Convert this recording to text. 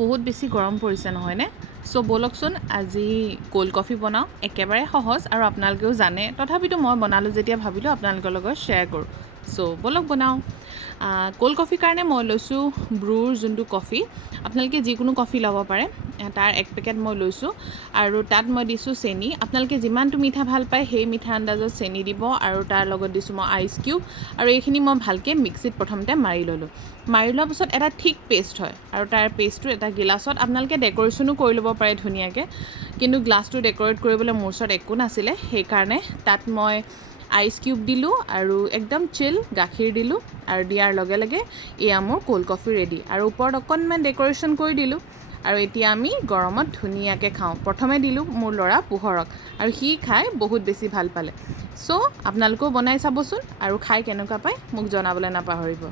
বহুত বেছি গৰম পৰিছে নহয়নে? চ' ব'লকচোন আজি কোল্ড কফি বনাওঁ। একেবাৰে সহজ আৰু আপোনালোকেও জানে, তথাপিতো মই বনালোঁ যেতিয়া ভাবিলোঁ আপোনালোকৰ লগত শ্বেয়াৰ কৰোঁ। চ' ব'লক বনাওঁ। কোল্ড কফিৰ কাৰণে মই লৈছোঁ ব্ৰুৰ যোনটো কফি, আপোনালোকে যিকোনো কফি ল'ব পাৰে। তাৰ 1 পেকেট মই লৈছোঁ আৰু তাত মই দিছোঁ চেনি। আপোনালোকে যিমানটো মিঠা ভাল পায় সেই মিঠা আন্দাজত চেনি দিব আৰু তাৰ লগত দিছোঁ মই আইচ কিউব আৰু এইখিনি মই ভালকৈ মিক্সিত প্ৰথমতে মাৰি ল'লোঁ। মাৰি লোৱাৰ পিছত এটা থিক পেষ্ট হয় আৰু তাৰ পেষ্টটো এটা গিলাচত আপোনালোকে ডেক'ৰেশ্যনো কৰি ল'ব পাৰে ধুনীয়াকৈ, কিন্তু গ্লাছটো ডেক'ৰেট কৰিবলৈ মোৰ ওচৰত একো নাছিলে, সেইকাৰণে তাত মই আইচ কিউব দিলোঁ আৰু একদম চিল গাখীৰ দিলোঁ আৰু দিয়াৰ লগে লগে এয়া মোৰ কোল্ড কফি ৰেডি আৰু ওপৰত অকণমান ডেক'ৰেশ্যন কৰি দিলোঁ। আৰু এতিয়া আমি গৰমত ধুনীয়াকৈ খাওঁ। প্ৰথমে দিলোঁ মোৰ ল'ৰা পোহৰক আৰু সি খাই বহুত বেছি ভাল পালে। চ' আপোনালোকেও বনাই চাবচোন আৰু খাই কেনেকুৱা পায় মোক জনাবলৈ নাপাহৰিব।